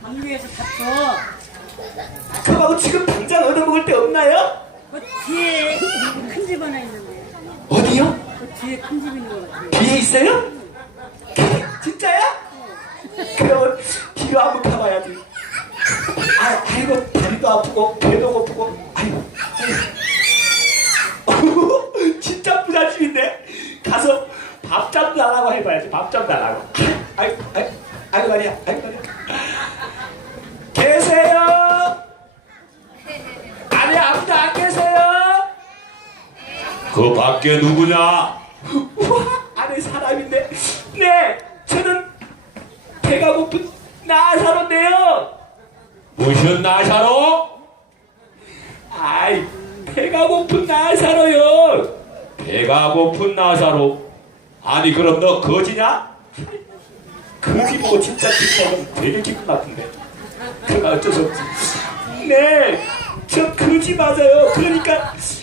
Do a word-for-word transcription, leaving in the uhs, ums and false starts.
동네에서 밥 줘. 그거하고 지금 당장 얻어먹을 데 없나요? 그 뒤에 큰 집 하나 있는데. 어디요? 그 뒤에 큰 집 있는 것 같아요. 뒤에 있어요? 진짜야? 그러면 뒤로 한번 가봐야지. 아, 아이고 다리도 아프고 배도 고프고 아이고, 아이고. 진짜 부잣집인데 가서 밥잠도 안 하고 해봐야지. 밥잠도 안 하고. 아이고 아이고 아이고 말이야 아이고 말이야. 계세요? 안에 아무도 안 계세요? 그 밖에 누구냐? 우와, 안에 사람인데. 네, 저는 배가 고픈 나사로인데요. 무슨 나사로? 아이, 배가 고픈 나사로요. 배가 고픈 나사로. 아니 그럼 너 거지냐? 거지 보고 진짜 기뻐하면 되게 기분 나쁜데. 그가 어쩔 수 없지. 네, 저 거지 맞아요. 그러니까